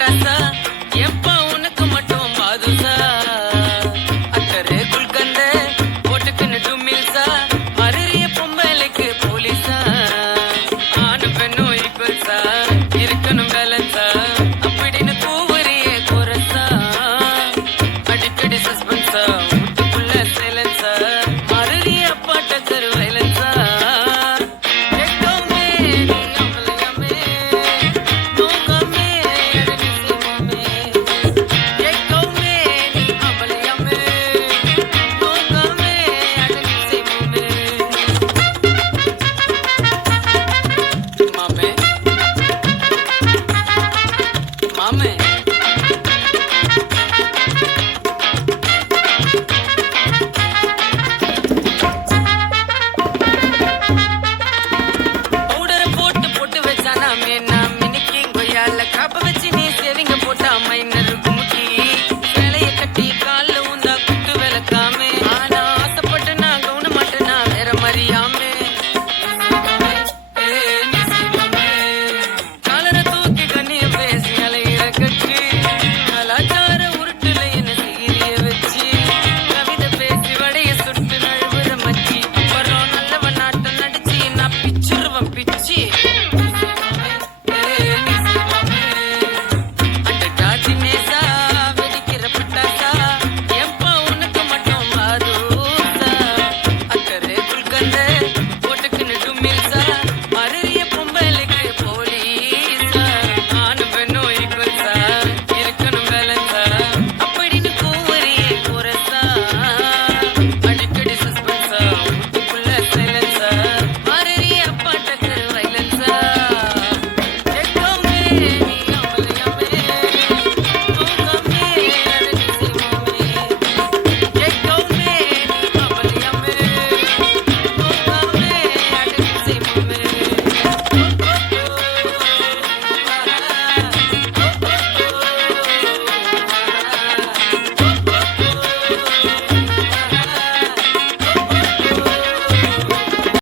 பட்டாசா எப்ப உனக்கு மட்டும் பாதுசா அக்கறை குல்கண்ட போட்டுக்குன்னு டுமில்சா மறுறிய பொம்பளைக்கு போலீஸா ஆணும் பெண்ணும் ஈக்குவல்ஸா இருக்கணும் பேலன்ஸா அப்படின்னு கூவரிய குரசா அடிக்கடி சஸ்பென்ஸா வீட்டுக்குள்ள சைலன்ஸா மறுறிய பாட்ட சர்வைலன்ஸா Mame.